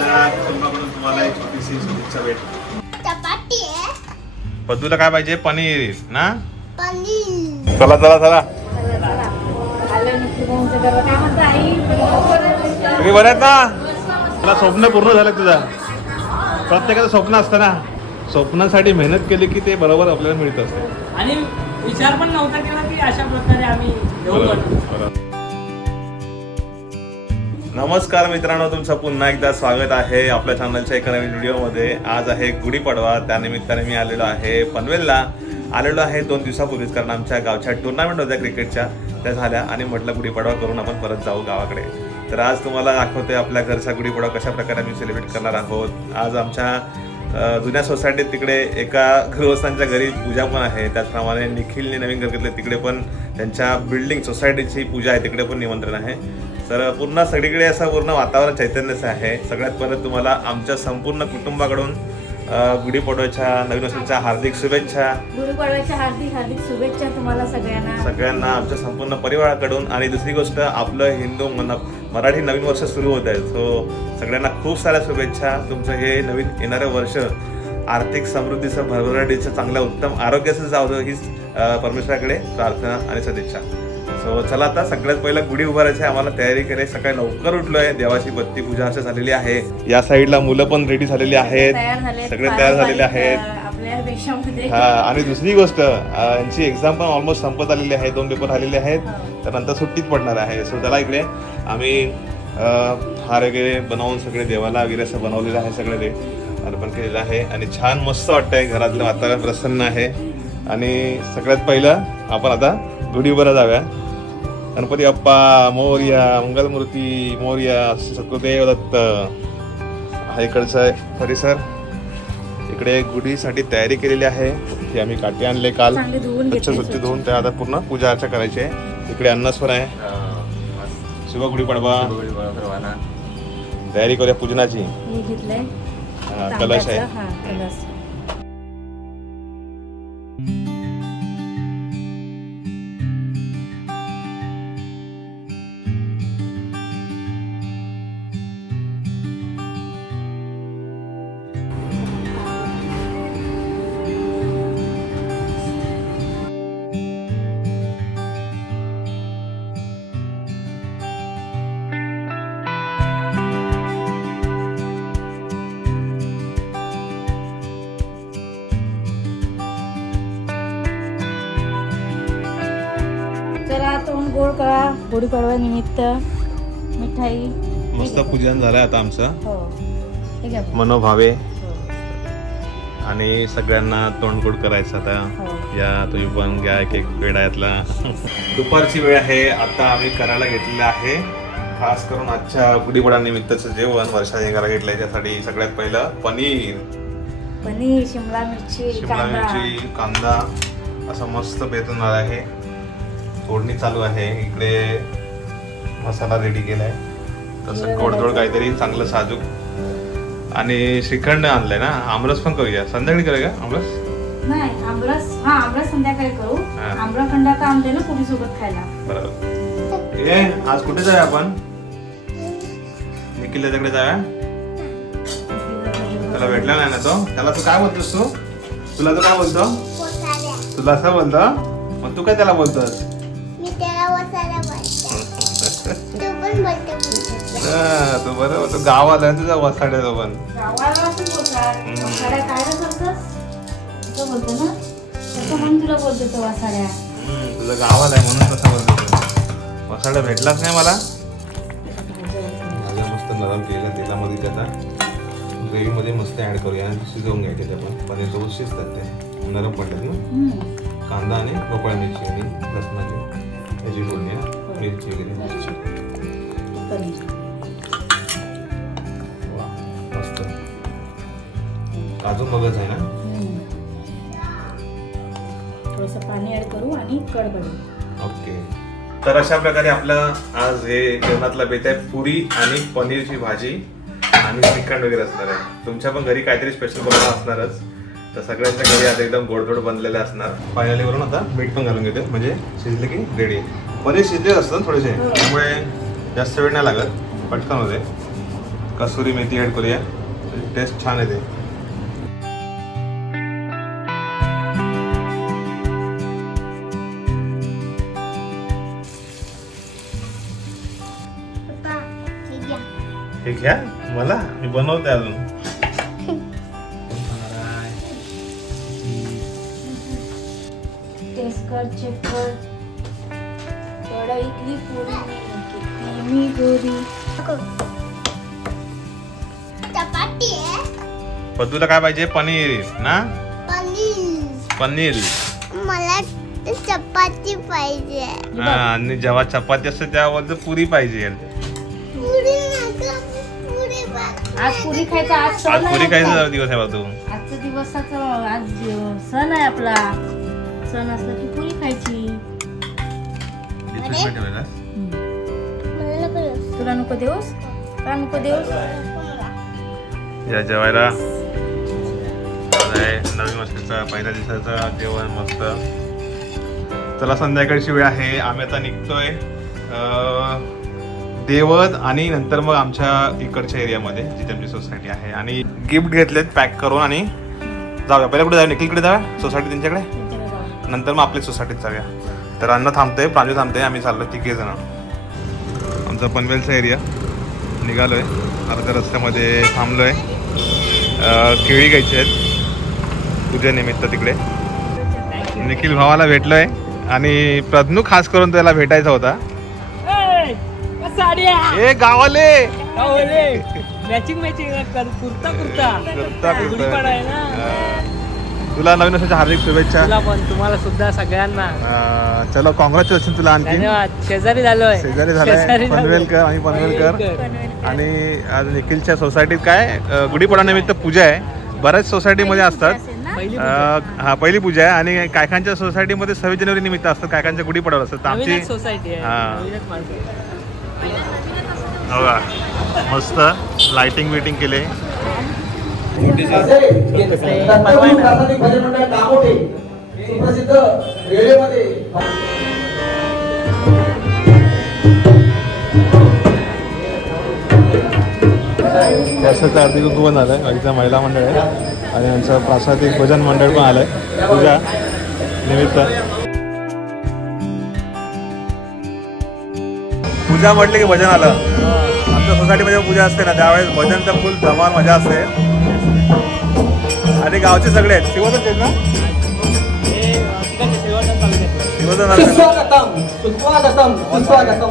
आमच्या कुटुंबाकडून तुम्हाला एक छोटीशी शुभेच्छा भेट. चपाती आहे. पद्दूला काय पाहिजे? पनीर ना? पनीर. चला चला चला. तुम्ही बरे आहेत ना? तुला स्वप्न पूर्ण झालं तुझं? प्रत्येकाचं स्वप्न असतं ना. स्वप्नासाठी मेहनत केली की ते बरोबर आपल्याला मिळत असते. आणि विचार पण नव्हता केला की अशा प्रकारे आम्ही नमस्कार मित्रांनो तुमचं पुन्हा एकदा स्वागत आहे आपल्या चॅनलच्या एका नवीन व्हिडिओमध्ये. आज आहे गुढीपाडवा त्यानिमित्ताने मी आलेलो आहे पनवेलला. आलेलो आहे दोन दिवसापूर्वीच कारण आमच्या गावच्या टुर्नामेंट होत्या क्रिकेटच्या त्या झाल्या आणि म्हटलं गुढीपाडवा करून आपण परत जाऊ गावाकडे. तर आज तुम्हाला दाखवते आपल्या घरचा गुढीपाडवा कशा प्रकारे आम्ही सेलिब्रेट करणार आहोत. आज आमच्या जुन्या सोसायटीत तिकडे एका गृहस्थांच्या घरी पूजा पण आहे. त्याचप्रमाणे निखिलने नवीन घर घेतले तिकडे पण त्यांच्या बिल्डिंग सोसायटीची पूजा आहे तिकडे पण निमंत्रण आहे. तर पूर्ण सगळीकडे असं पूर्ण वातावरण चैतन्याचं आहे. सगळ्यात पहिलं तुम्हाला आमच्या संपूर्ण कुटुंबाकडून गुढीपाडव्याच्या नवीन वर्षाच्या हार्दिक शुभेच्छा. गुरुपर्वाच्या हार्दिक हार्दिक शुभेच्छा तुम्हाला सगळ्यांना. सगळ्यांना आमच्या संपूर्ण परिवाराकडून. आणि दुसरी गोष्ट आपलं हिंदू मन मराठी नवीन वर्ष सुरू होत आहे. सो सगळ्यांना खूप साऱ्या शुभेच्छा. तुमचं हे नवीन येणारं वर्ष आर्थिक समृद्धीचं भरभराटीचं चांगलं उत्तम आरोग्याचं जावं हीच परमेश्वराकडे प्रार्थना आणि सदिच्छा. सो चला आता सगळ्यात पहिलं गुढी उभारायची आहे. आम्हाला तयारी आहे. सकाळी लवकर उठलोय. देवाची बत्ती पूजा अर्चा झालेली आहे. या साईडला मुलं पण रेडी झालेली आहेत. सगळे तयार झालेले आहेत. हा आणि दुसरी गोष्ट यांची एक्झाम पण ऑलमोस्ट संपत आलेली आहे. दोन पेपर आलेले आहेत. तर नंतर सुट्टीत पडणार आहे. सो त्याला इकडे. आम्ही हार वगैरे बनवून सगळे देवाला वगैरे असं बनवलेलं आहे सगळे ते. अर्पण केलेलं आहे. आणि छान मस्त वाटतंय. घरातलं वातावरण प्रसन्न आहे. आणि सगळ्यात पहिलं आपण आता गुढी उभारा जाऊया. गणपती बाप्पा मोर्या मंगलमूर्ती मोर्या सत्कृदेव दत्त हा इकडचा आहे परिसर इकडे गुढीसाठी तयारी केलेली आहे. ही आम्ही काठी आणले काल. स्वच्छ स्वच्छ धुवून त्या आता पूर्ण पूजा अर्चा करायची आहे. इकडे अन्नस्वर आहे. शुभ गुढीपाडवा तयारी करूया पूजनाची. कलश आहे. गुढीपाडवा निमित्त मिठाई. मस्त पूजन झालंय आता आमचं. हो. हे घ्या मनोभावे. हो. आणि सगळ्यांना तोंडगोड करायचं आता. हो. या तुम्ही पण घ्या एक एक यातला दुपारची वेळ आहे. आता आम्ही करायला घेतलेलं आहे. खास करून आजच्या गुढीपाडा निमित्तचं जेवण वर्षा निघायला घेतलंय. त्यासाठी सगळ्यात पहिलं पनीर. पनीर शिमला मिरची शिमला कांदा. मिरची कांदा. असं मस्त बेतून आला आहे. फोडणी चालू आहे. इकडे मसाला रेडी केलाय. तसं गोडधोड काहीतरी चांगलं साजूक. आणि श्रीखंड आणलंय ना आमरस पण करूया. संध्याकाळी करूया का आमरस? नाही आमरस हा आमरस संध्याकाळी करू. हा. आम्रखंड आता ना पुरी सोबत खायला. बरोबर. ये आज कुठे जाऊया आपण? निखिल त्याच्याकडे जाऊया? त्याला भेटला नाही ना तो? त्याला तू काय बोलतोस तू? तुला तो काय बोलतो? तुला असं बोलतो? मग तू काय त्याला बोलतोस? हा, तो बरोबर तो तुझा पण गावाला असंच बोलतात हम्म. वसाड्या काय रे करतोस असं बोलतो ना? तसं म्हणून तुला बोलतो तो वसाड्या. हम्म, तुझं गाव आलाय म्हणून तसा बोलतो तो. वसाड्या भेटलाच नाही मला. माझ्या मस्त नरम केलेल्या तेलामध्ये त्याचा. ग्रेव्हीमध्ये मस्त ऍड करूया आणि शिजवून घ्यायचे ते आपण पनीर सोबत शिजतात ते. नरम पडतात ना? हम्म. कांदा आणि भोपळा मिरची आणि लसणाची. याची फोडणी आहे. मिरची वगैरे. मिरची. पनीर. अजून बघत आहे ना. थोडंसं पाणी ऍड करू आणि कड बनवू. ओके. तर अशा प्रकारे आपलं आज हे जेवणातला बेत आहे. पुरी आणि पनीरची भाजी आणि श्रीखंड वगैरे असणार आहे. तुमच्या पण घरी काहीतरी स्पेशल बनवणार असणारच. तर सगळ्यांच्या घरी आता एकदम गोडधोड बनलेले असणार. फायनली वरून आता मीठ पण घालून घेते. म्हणजे शिजले की रेडी पनीर शिजले असतं ना थोडेसे. हो. त्यामुळे जास्त वेळ नाही लागत. पटकन होते कसुरी मेथी ऍड करूया. टेस्ट छान येते. हे घ्या मला मी बनवते अजून. टेस्ट कर चेक कर. कढईतली पुरी किती मी गोरी चपाती आहे. पदूला काय पाहिजे? पनीर ना? पनीर. पनीर मला चपाती पाहिजे. हा, आणि जेव्हा चपाती असते त्यावर पुरी पाहिजे. आज पुरी खायचा आज आज सण पुरी आहे खायचा. दिवस आहे तू. आजचा दिवसाचा आज सण आहे आपला. सण असला की पुरी खायची. हम्म. मला नको देऊस. तुला नको देऊस? का नको देऊस? या जेवायला. आज आहे नवीन वर्षाचा पहिल्या दिवसाचा जेवण मस्त. चला संध्याकाळची वेळ आहे. आम्ही आता निघतोय. अं, देवत आणि नंतर मग आमच्या इकडच्या एरियामध्ये जिथे आमची सोसायटी आहे. आणि गिफ्ट घेतलेत पॅक करून आणि जाऊया. पहिल्या कुठे जाऊया? निखिलकडे जाऊया? सोसायटी त्यांच्याकडे? नंतर मग आपल्या सोसायटीत जाऊया. तर अन्न थांबते प्रांजू थांबते आम्ही चाललो तिघे जण. आमचा पनवेलचा एरिया निघालोय. अर्ध्या रस्त्यामध्ये थांबलोय. आहे केळी घ्यायची आहेत. पूजेनिमित्त तिकडे. निखिल भावाला भेटलोय. आणि प्रज्ञू खास करून त्याला भेटायचा होता. साड्या. ए गावाले. Matching matching kurta kurta. Kurta, kurta. आहे ना. तुला नवीन वर्षाच्या हार्दिक शुभेच्छा. तुला पण. तुम्हाला सुद्धा सगळ्यांना. चलो कॉंग्रॅच्युलेशन तुला आणखी धन्यवाद. शेजारी झालोय. शेजारी झालाय. पनवेलकर आणि पनवेलकर पनवेल. आणि आज निखिलच्या सोसायटीत काय अ, गुढीपाडा निमित्त पूजा आहे. बऱ्याच सोसायटीमध्ये असतात. हा पहिली पूजा आहे. आणि कायकांच्या सोसायटीमध्ये सव्वीस जानेवारी निमित्त असतात कायकांच्या गुढीपाडा असतात आमची सोसायटी हो मस्त लाइटिंग बिटिंग केले. जास्त मंडळ कामोठे सुप्रसिद्ध रेल्वेमध्ये आर्थिक झालं आहे बाकीचं महिला मंडळ आहे. आणि आमचं प्रासादिक भजन मंडळ पण आलं आहे पूजा निमित्त. पूजा म्हटली की भजन आलं आमच्या सोसायटीमध्ये पूजा असते ना त्यावेळेस भजन तर फुल धमाल मजा असते आणि गावचे सगळे आहेत शिवतच आहेत ना हे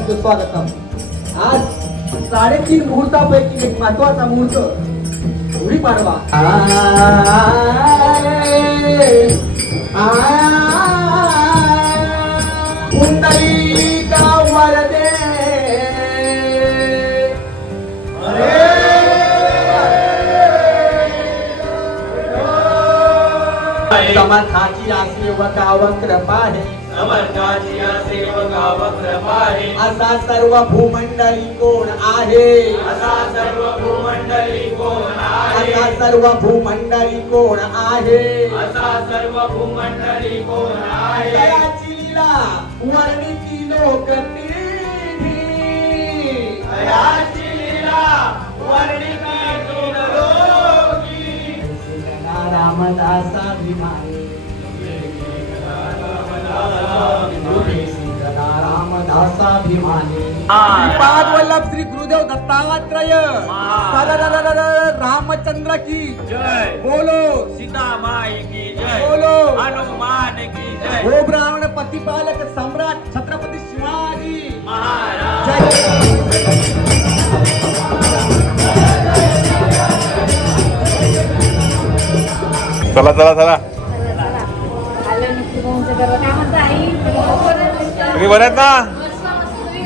सुस्वागतम आज साडेतीन मुहूर्तापैकी एक महत्त्वाचा मुहूर्त गुढीपाडवा सेवकाव कृपा आहे असा सर्व भूमंडळी कोण आहे? असा सर्व भूमंडळी कोण आहे? असा सर्व भूमंडळी कोण आहे? असा सर्व भूमंडळी कोण आहे? दयाची लीला वर्णिती लोक दयाची लीला वर्णिती रामदासा भिमानी श्रीपाद वल्लभ श्री गुरुदेव दत्तात्रय. रामचंद्र की जय. बोलो. सीता माई की जय. बोलो. हनुमान की जय. हो ब्राह्मण प्रतिपालक सम्राट छत्रपती शिवाजी. महाराज. जय चला चला चला. तुम्ही बरे आहेत ना?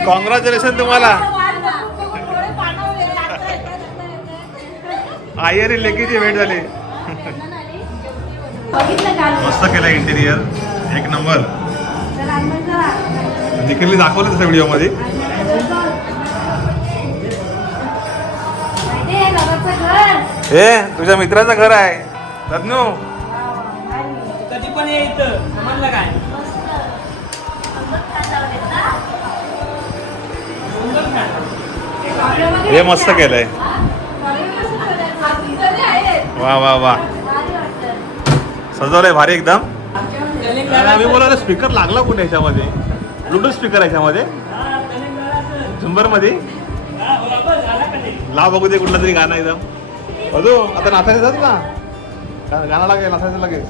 कॉंग्रॅच्युलेशन तुम्हाला. आणि लेकीची भेट झाली. मस्त केलं इंटिरियर एक नंबर. निखिलने दाखवलं तसं व्हिडिओमध्ये. माहिती आहे बाबाचं घर हे तुझ्या मित्राचं घर आहे. रत्नू. हे मस्त केलंय. वा वा वा. सजवलंय भारी एकदम. आम्ही बोला स्पीकर लागला कुठे ह्याच्यामध्ये ब्लूटूथ स्पीकर याच्यामध्ये? झुंबरमध्ये लाव बघू दे कुठलं तरी गाणं एकदम. अजून आता नाचायचं ना गाणं लागेल नाचायचं लागेल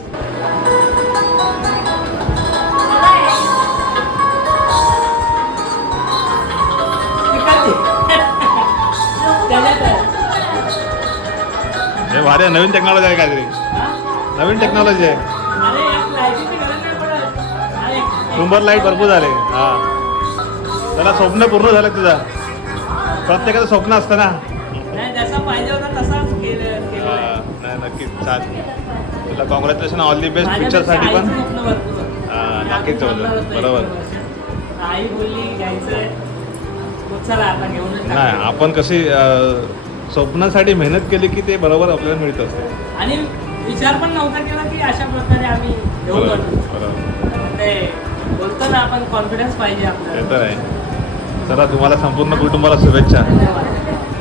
हे भारी आहे, नवीन टेक्नॉलॉजी आहे काहीतरी? नवीन टेक्नॉलॉजी आहे अरे, गरज नाही पडत. लाइट भरपूर झाले हा त्याला स्वप्न पूर्ण झालं तुझं प्रत्येकाचं स्वप्न असतं ना नाही, जसा पाहिजे होता तसाच केलं- केलेला हा, आहे. नाही नक्कीच छान तुला कॉंग्रॅच्युलेशन ऑल दी बेस्ट माझ्यापेक्षा फ्युचरसाठी पण आईचं स्वप्न भरपूर होतं. हा, मी नक्कीच होतं. होतो एक बरोबर. आई बोलली घ्यायचंय मग चला आता घेऊनच नाही. आपण कशी अं, स्वप्नासाठी मेहनत केली की ते बरोबर आपल्याला मिळत असते. आणि विचार पण नव्हता केला की अशा प्रकारे आम्ही घेऊ बरोबर शकतो. बरोबर. ते बोलतो ना आपण कॉन्फिडन्स पाहिजे ते आपल्याला तर आहे. चला तुम्हाला संपूर्ण कुटुंबाला शुभेच्छा.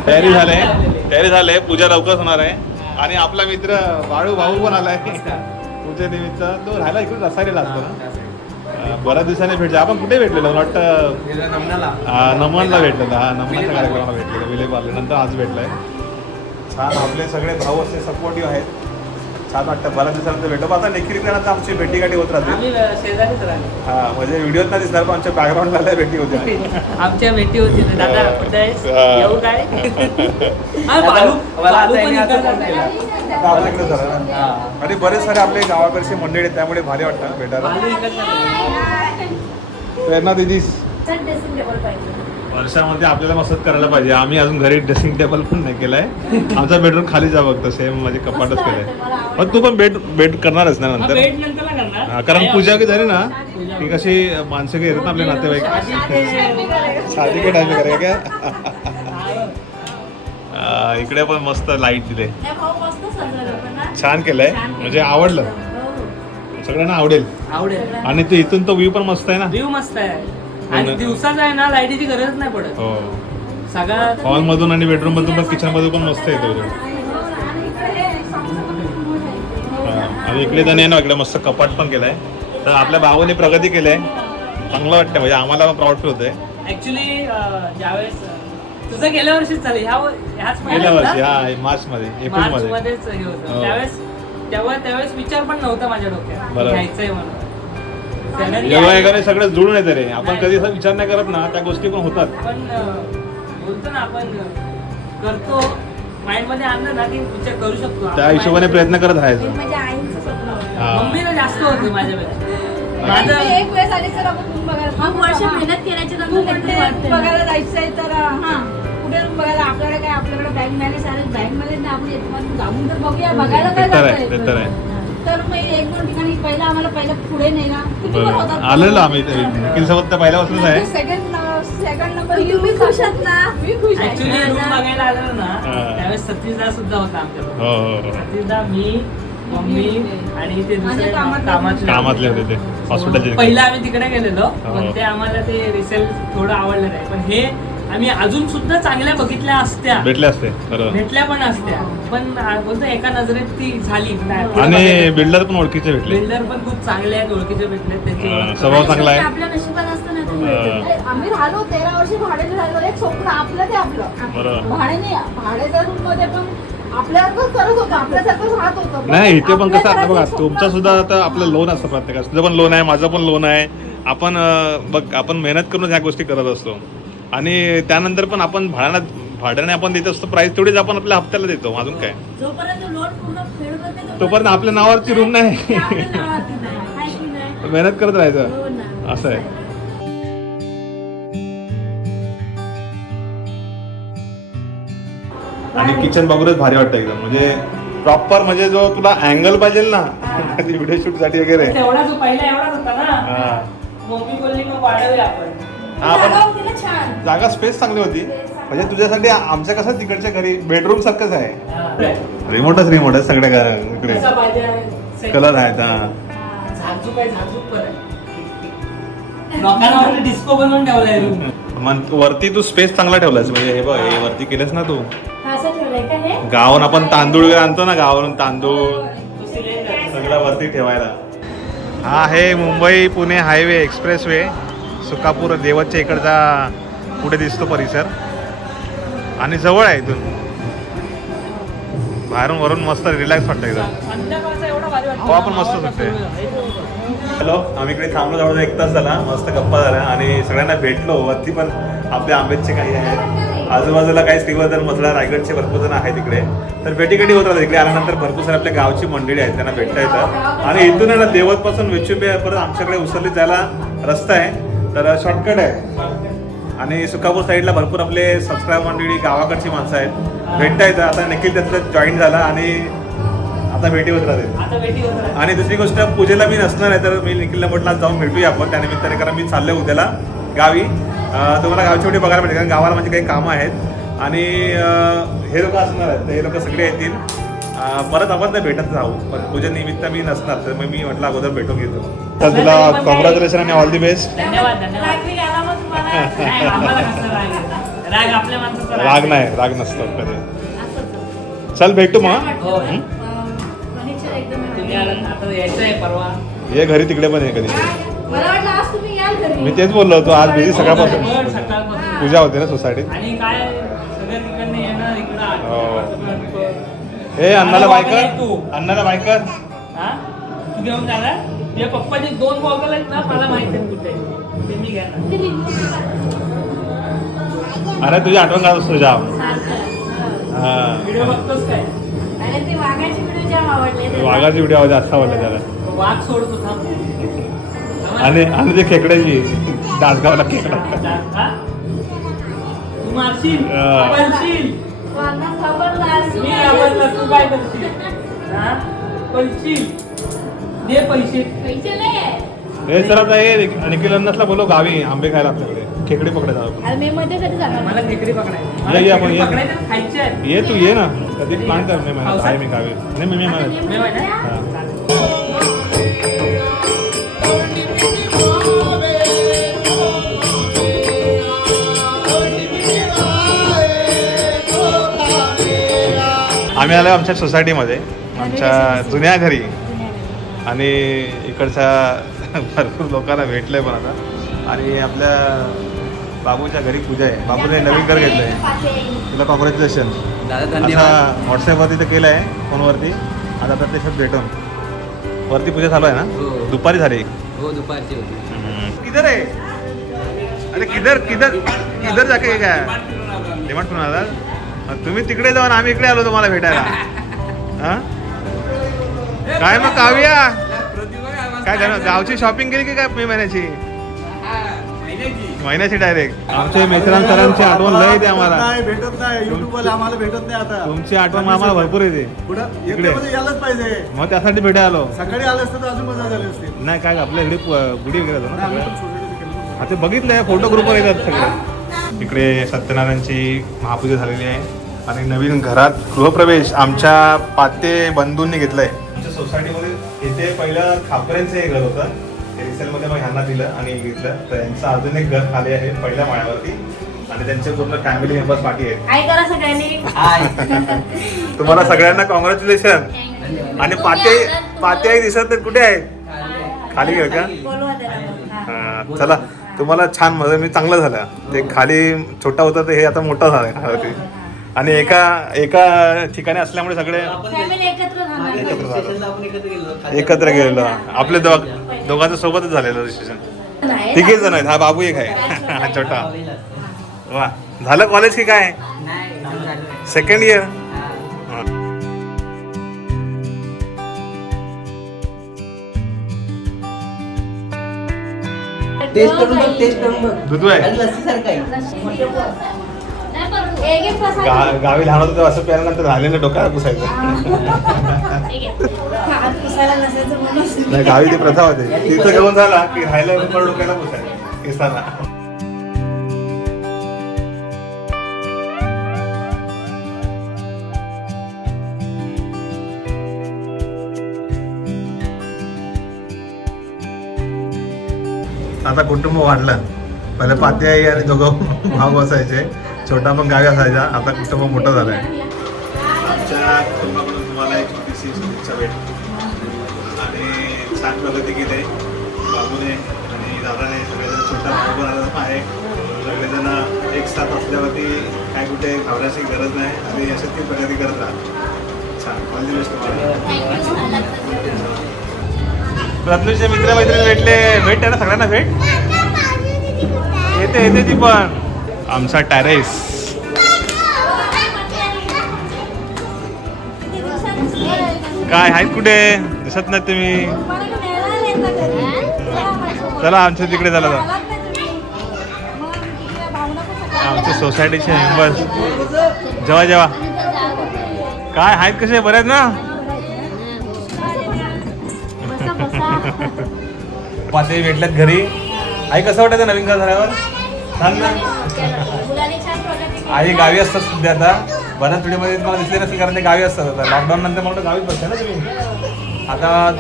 तयारी झाले. तयारी झाले. पूजा लवकर होणार आहे. आणि आपला मित्र बाळू भाऊ पण आलाय. पूजे निमित्त तो राहायला इकडे रसायला असतो ना. बऱ्याच दिवसांनी भेटले. आपण कुठे भेटलेलो? मला वाटतं नमनला. भेटलेलं. हा नमनाच्या कार्यक्रमाला भेटलेलं. विले पार्ले नंतर आज भेटलाय. छान आपले सगळे भाऊ असे सपोर्टिव्ह आहेत. छान वाटतं. बऱ्याच दिवसानंतर भेटलो आता नेखिरीकरणाचं आमची भेटीगाठी होत राहते. हा म्हणजे व्हिडिओत नाही दिसणार पण आमच्या बॅकग्राऊंडला भेटी होत्या. आमच्या भेटी होती ना, दादा कुठे आहेस. येऊ काय? हा, बालू बालू पण इकडचा. आपल्याकडे झालं ना आणि बरेच सारे आपले गावाकडचे मंडळी आहेत त्यामुळे भारी वाटतं भेटायला. बालू. प्रेरणा दिदीस. वर्षामध्ये आपल्याला मसाज करायला पाहिजे. आम्ही अजून घरी ड्रेसिंग टेबल पण नाही केलाय. आमचा बेडरूम खाली जा बघतो सेम माझे कपाटच केलंय. पण तू पण बेड बेड करणारच ना हा, नंतर भेट नंतरला करणार. हा, कारण पूजा की झाली ना ती कशी माणसं काही येतात ना आपले नातेवाईक शादी के टाइम करे क्या? इकडे पण मस्त लाइट दिले. छान केलंय. म्हणजे आवडलं. सगळ्यांना आवडेल. आवडेल. आणि ते इथून तो व्ह्यू पण मस्त आहे ना. व्ह्यू मस्त आहे. आणि दिवसाचा आहे ना लाईटीची गरज नाही पडत. हो. सगळा हॉल मधून आणि बेडरूम मधून पण किचन मधून पण मस्त येतो आणि इकडे त्याने ना इकडे मस्त कपाट पण केलंय. तर आपल्या भावाने प्रगती केली आहे चांगलं वाटतं म्हणजे आम्हाला पण प्राऊड फील होतंय. ऍक्च्युली ज्यावेळेस तुझं गेल्या वर्षीच चालेल ह्या ह्याच गेल्या वर्षी? हा मार्च मध्ये एप्रिल मार्च मध्ये मध्येच हे. होतं. त्यावेळेस तेव्हा त्यावेळेस विचार पण नव्हता माझ्या डोक्यात. बरोबर. घ्यायचंय म्हणून. जेव्हा आहे. सगळे जुळून येते रे आपण. कधी असा विचार नाही करत ना त्या गोष्टी पण होतात पण बोलतो ना आपण करतो माइंडमध्ये आणलं ना की विचार करू शकतो त्या हिशोबाने प्रयत्न करत राहायचं माझ्या आईचं स्वप्न होतं. हा. मम्मीला जास्त होते माझ्यापेक्षा मी माझं एक वेळेस आली तर आपण रूम बघायला खूप वर्ष मेहनत केल्याच्या तू नंतर म्हणते वाटतंय ना. बघायला जायचंय तर हा कुठे रूम बघायला आपल्याकडे काय आपल्याकडे बँक मॅनेज आहे बँक मॅनेज आपण येतो जाऊन तर बघूया बघायला काय ते तर आहे, जातंय? ते तर आहे. तर मग एक दोन ठिकाणी पहिला आम्हाला पहिलं पुढे नेला किती आलेलो आम्ही ते निखिल सोबत तर पहिल्यापासूनच आहे. सेकंड सेकंड नंबर तुम्ही खुश आहात ना? मी खुश आहे. ऍक्च्युली रूम बघायला आलेलो ना हा. त्यावेळेस सतीशदा सुद्धा होता आमच्याकडे हो हो हो. सतीशदा मी मम्मी आणि ते दुसरे कामातले. कामातले कामातले होते ते. हॉस्पिटलचे पहिला आम्ही तिकडे गेलेलो हो. पण ते आम्हाला ते रिसेल थोडं आवडलं नाही. पण हे आम्ही अजून सुद्धा चांगल्या बघितल्या असत्या. भेटले असते बरोबर भेटल्या पण असत्या. पण आ, बोलतो एका नजरेत ती झाली. आणि बिल्डर पण ओळखीचे भेटले. बिल्डर पण खूप चांगले आहेत ओळखीचे भेटले त्यांची. हा, ओळख स्वभाव चांगला आहे. आपल्या नशिबात असतं ना तुम्ही. हा. आम्ही राहिलो तेरा वर्ष भाड्याने राहिलो एक स्वप्न आपलं ते आपलं. बरोबर भाड्याने भाड्याच्या रूममध्ये पण आपल्यासारखंच करत होतं आपल्यासारखंच राहत होतं. पण नाही इथे पण कसं आता बघा घराचं तुमचं सुद्धा आता आपलं लोन असतं प्रत्येकाचं. तुझं पण लोन आहे माझं पण लोन आहे. आपण अं, बघ आपण मेहनत करून ह्या गोष्टी करत असतो. आणि त्यानंतर पण आपण भाड्याला भाड्याने आपण देत असतो प्राईस तेवढीच आपण आपल्या हप्त्याला देतो. अजून काय? तोपर्यंत आपल्या नावावरची रूम नाही? मेहनत करत राहायचं. हो. असं आहे. आणि किचन बघूनच भारी वाटतं एकदम. म्हणजे प्रॉपर म्हणजे जो तुला अँगल पाहिजे ना व्हिडिओ शूट साठी वगैरे. हा. पण जागा स्पेस चांगली होती. म्हणजे तुझ्यासाठी आमच्या कसं तिकडच्या घरी बेडरूम सारखंच आहे. रिमोटच रिमोट आहे सगळ्या घरा- इकडे. कलर आहेत हा. झाकझूक आहे झाकझूक पण आहे. लोकांना वाटतं डिस्को बनवून ठेवलाय रूम मग वरती तू स्पेस चांगला ठेवलास म्हणजे हे बघ हे वरती केलंस ना तू. असं ठेवलंय का हे? गावाहून आपण तांदूळ वगैरे आणतो ना गावावरून तांदूळ. तो सिलेंडर सगळं वरती ठेवायला. हा आहे Mumbai Pune highway express way Sukapur देवतच्या इकडचा पुढे दिसतो परिसर. आणि जवळ आहे इथून. बाहेरून वरून मस्त रिलॅक्स वाटतं एकदम संध्याकाळचा हवा पण मस्त सुटते. हॅलो आम्ही इकडे थांबलो जवळ एक तास झाला. मस्त गप्पा झाला आणि सगळ्यांना भेटलो. वरती पण आपल्या आंब्याचे काही आहेत. आजूबाजूला काही श्रीवर्धन मधला रायगडचे भरपूर जण आहेत तिकडे तर भेटीगाठी होत राहतात. इकडे आल्यानंतर भरपूर सारे आपल्या गावची मंडळी आहेत. त्यांना भेटता येतं. आणि इथून आहे ना देवतपासून वेचुंबे परत आमच्याकडे उसरली जायला रस्ता आहे. तर शॉर्टकट आहे. आणि सुकापूर साईडला भरपूर आपले सबस्क्राईब मंडळी गावाकडची माणसं आहेत. भेटता येतं आता निखिल त्यातलं जॉईन झाला आणि आता भेटी होत राहते. आणि दुसरी गोष्ट पूजेला मी नसणार आहे तर मी निखिलला म्हटलं जाऊन भेटूया आपण. त्यानिमित्ताने कारण मी चाललोय उद्याला गावी. तुम्हाला गावची वेळी बघायला मिळेल कारण गावाला म्हणजे काही कामं आहेत. आणि हे लोक असणार आहेत. हे लोक सगळे येतील. परत आपण तर भेटत राहू पण पूजेनिमित्त मी नसणार तर मग मी म्हटलं अगोदर भेटून घेतो. तर तुला कॉंग्रॅच्युलेशन आणि ऑल दी बेस्ट धन्यवाद धन्यवाद. रात्री आला मग तुम्हाला? नाही, आम्हाला कसला राग येतो? राग आपल्या माणसाचा राग नाही राग नसतो कधी. चल भेटू मग हो. हं? ये घरी तिकडे पण आहे कधी. मला वाटलं आज तुम्ही याल घरी. मी तेच बोललो होतो आज बिझी सकाळपासून. हो, सकाळपासून. पूजा होते ना सोसायटीत हो. अण्णाला आणि बायकर. अण्णाला बायकर? हा? तू घेऊन जाणार तुझ्या पप्पाचे दोन बॉगल आहेत ना मला माहिती आहेत कुठे. ते मी घेणार. अरे तुझी आठवण काढत असतो जाम हा व्हिडिओ बघतोस काय? वाघाचे व्हिडिओ जास्त आवडला त्याला. वाघ सोडतो थांब. आणि आणि ते खेकड्याची दासगावला खेकडा. हा? तू मारशील? पळशील वाघा खबरदार, मी आवडला तू काय करशील? हा? पळशील दे पैसे. पैसे नाही. हे सर आता हे निखिल अन्नासला बोलो गावी आंबे खायला आपल्याकडे. खेकडे पकडायला आपण. अरे मे मध्ये कधी जाणार मला खेकडी पकडायची. ये, मला ये आपण, खेकडी ये. पकडायचे आणि खायचे आहेत ये तू ये ना. कधी प्लॅन कर मी म्हणत आहे मी गावी. नाही मी मी म्हणत. मी माहिती आहे? हा. आम्ही आलो आमच्या सोसायटीमध्ये आमच्या जुन्या घरी. आणि इकडच्या भरपूर लोकांना भेटलंय पण आता. आणि आपल्या बाबूच्या घरी पूजा आहे. बाबूने नवीन घर घेतलंय. तुला कॉंग्रॅच्युलेशन आता व्हॉट्सअपवरती तर केलं आहे फोनवरती. आता प्रत्यक्षात भेटून. वरती पूजा चालू आहे ना? दुपारी झाली. हो दुपारची होती. किधर आहे? अरे किधर किधर किधर जाके काय? डिमांड करून आला तुम्ही तिकडे जाऊन आम्ही इकडे आलो तुम्हाला भेटायला. हा? काय मग काव्या? काय झालं? गावची शॉपिंग केली की काय मे महिन्याची? महिन्याची. डायरेक्ट आमचे मित्रां सरांची आठवण लय येते आम्हाला. नाही भेटत नाही युट्यूब वर आम्हाला भेटत नाही आता. तुमची आठवण आम्हाला भरपूर येते. पुढं इकडे. येते म्हणजे यायलाच पाहिजे. मग त्यासाठी भेटायला आलो. सकाळी आलं असतं तर अजून मजा झाली असती. नाही काय आपल्या इकडे पु- गुढी वगैरे होतो ना आम्ही सगळं. पण सोसायटीचं केलं होतं. हा ते बघितलंय फोटो ग्रुपवर येतात सगळे. इकडे सत्यनारायणची महापूजा झालेली आहे. आणि नवीन घरात गृहप्रवेश आमच्या पाते बंधूंनी घेतलंय. आमच्या सोसायटीमध्ये इथे पहिलं खापऱ्यांचं हे घर होतं. ते रिसेलमध्ये मग ह्यांना दिलं आणि घेतलं. तर यांचं अजून एक घर खाली आहे पहिल्या माळ्यावरती. आणि त्यांचे पूर्ण फॅमिली मेंबर्स पाठी आहेत. काय करा सगळ्यांनी. तुम्हाला सगळ्यांना कॉंग्रॅच्युलेशन आणि पाते पाते आई दिसत नाही. कुठे आहे? खाली. गेलं का? बोलवा त्याला. हा, चला. तुम्हाला छान मजा मी चांगलं झालं. ते खाली छोटा होता ते हे आता मोठा झाला आणि एका एका ठिकाणी असल्यामुळे सगळे फॅमिली एकत्र राहणार एकत्र झालो. स्टेशनला आपण एकत्र गेलो. एकत्र गेलेलो आपले दोघ दोघांचं सोबतच झालेलं डिसिजन नाही. तिघे जण आहेत. हा बाबू एक आहे. हा छोटा. वा. झालं कॉलेज की काय? सेकंड इयर टेस्ट करून बघ टेस्ट करून बघ. दुधू आहे. लस्सी सारखं आहे. गा- गावी लहान होतं तेव्हा असं प्यायल्यानंतर झालेलं डोक्याला पुसायचं नाही गावी ती प्रथा होती. तिथं घेऊन झाला की राहायला पण डोक्याला पुसायचं केसाला आता कुटुंब वाढलं. पहिले पाती आई आणि दोघं भाऊ असायचे. छोटा पण गावी असायचा आता कुटुंब मोठं आहे आमच्या कुटुंबाकडून तुम्हाला एक छोटीशी शुभेच्छा भेट आणि छान प्रगती केली आहे. बाबूने आणि दादाने सगळेजण छोटा भाऊ पण आहे. सगळेजण एक साथ असल्यावरती काय कुठे घाबरायची गरज नाही. आणि अशी ती प्रगती करत राहा. छान. ऑल दी बेस्ट तुम्हाला. रत्नूचे मित्र मैत्रिणी भेटले. भेट आहे ना सगळ्यांना भेट. येते येते ती पण. आमचा टॅरेस. काय आहेत कुठे? दिसत नाही तुम्ही. चला आमच्या तिकडे चला जा. आमचे सोसायटीचे मेंबर्स. जेव्हा जेव्हा काय आहेत कसे? बरे आहेत ना? पाते भेटल्यात घरी. आई कसं वाटायचं नवीन घर झाल्यावर? आई गावी असतात सध्या आता. बऱ्याच व्हिडिओमध्ये तुम्हाला दिसले नसेल कारण ते गावी असतात आता. लॉकडाऊन नंतर मला गावीच बसते ना तुम्ही? आता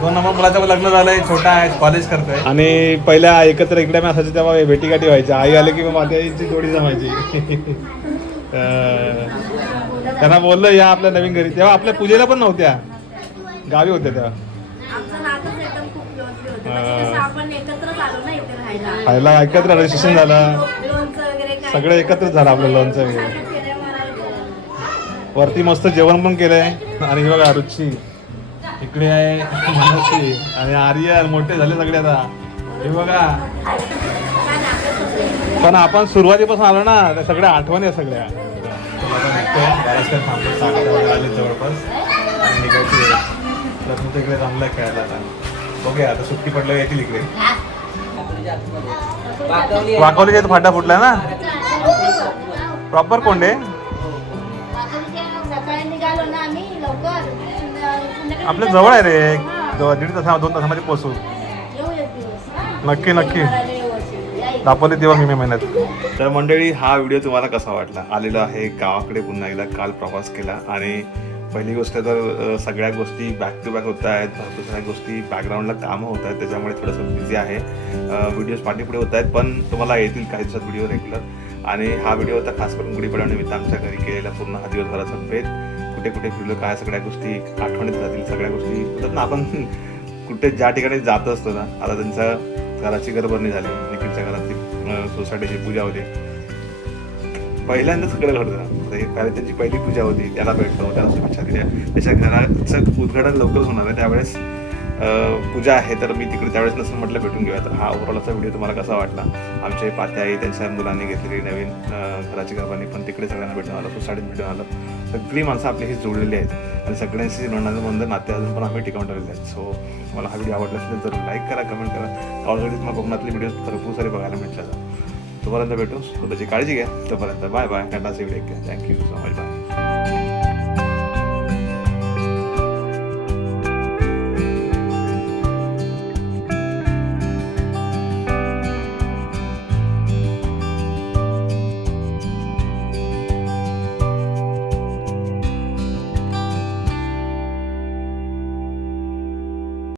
दोन नंबर मुलाचं लग्न झालंय छोटा आहे कॉलेज करतोय. आणि पहिल्या एकत्र इकडे आम्ही असायचो तेव्हा भेटीगाठी व्हायच्या आई आले की मग माझ्या जोडी जमायची. अं, त्यांना बोललो या आपल्या नवीन घरी. तेव्हा आपल्या पूजेला पण नव्हत्या. गावी होत्या तेव्हा. ना इथे राहायला खायला एकत्र रजिस्ट्रेशन झालं. लोणचं वगैरे काय सगळं झालं आपलं लोणचं वगैरे वरती मस्त जेवण पण केलंय. आणि हे बघा रुची. इकडे आहे मनस्वी आणि आर्यन मोठे झाले सगळे आता. हे बघा. पण आपण सुरुवातीपासून आलो ना त्या सगळ्या आठवणी आहे सगळ्या. बऱ्याच काही जवळपास. आणि निघायची. तर मग तिकडे जमलाय खेळायला आता. बघूया आता सुट्टी पडल्यावर येतील इकडे. वाकवलीच्या इथं फाटा फुटला ना? प्रॉपर कोंडे? आपल्या जवळ आहे रे. दीड तासा दोन तासामध्ये हा? नक्की नक्की. दापोली तेव्हा मी मे महिन्यात तर मंडळी हा व्हिडिओ तुम्हाला कसा वाटला? आलेलो आहे गावाकडे पुन्हा एकदा काल प्रवास केला आणि पहिली गोष्ट तर सगळ्या गोष्टी बॅक टू बॅक होत आहेत. भरपूर सगळ्या गोष्टी बॅकग्राऊंडला कामं होत आहेत. त्याच्यामुळे थोडंसं बिझी आहे. व्हिडिओज पाठीपुढे होत आहेत पण तुम्हाला येतील काही दिवसात व्हिडिओ रेग्युलर आणि हा व्हिडिओ होता खास करून गुढीपाडव्यानिमित्त आमच्या घरी केलेला पूर्ण हा दिवसभराचा भेद कुठे कुठे फिरलो काय सगळ्या गोष्टी आठवणीत राहतील सगळ्या गोष्टी होतात ना आपण कुठे ज्या ठिकाणी जात असतो ना आता त्यांचा घराची गरबरणी झाली निखिलच्या घरातली सोसायटीची पूजा होती. पहिल्यांदा सगळं घडतं कारण हे त्यांची पहिली पूजा होती त्याला भेटलो त्याला शुभेच्छा दिल्या. त्याच्या घराचं उद्घाटन लवकरच होणार आहे. त्यावेळेस पूजा आहे तर मी तिकडे त्यावेळेस नसून म्हटलं भेटून घेऊया. तर हा ओव्हरऑलचा व्हिडिओ तुम्हाला कसा वाटला? आमच्या पात्या आई त्यांच्या मुलांनी घेतलेली नवीन घराची गरबानी पण तिकडे सगळ्यांना भेटून आलं सोसायटीत भेटून आलं. सगळी माणसं आपली ही जोडलेली आहेत. आणि सगळ्यांशी म्हणण्याचं बंद नाते अजून पण आम्ही टिकवून ठेवलेले आहेत. सो मला हा व्हिडिओ आवडला असेल तर लाईक करा कमेंट करा. ऑलरेडी मग कोकणातले व्हिडिओ भरपूर सारे बघायला मिळतात तोपर्यंत भेटू. स्वतःची काळजी घ्या. तोपर्यंत bye bye. कंटासिव्ह take thank you so much bye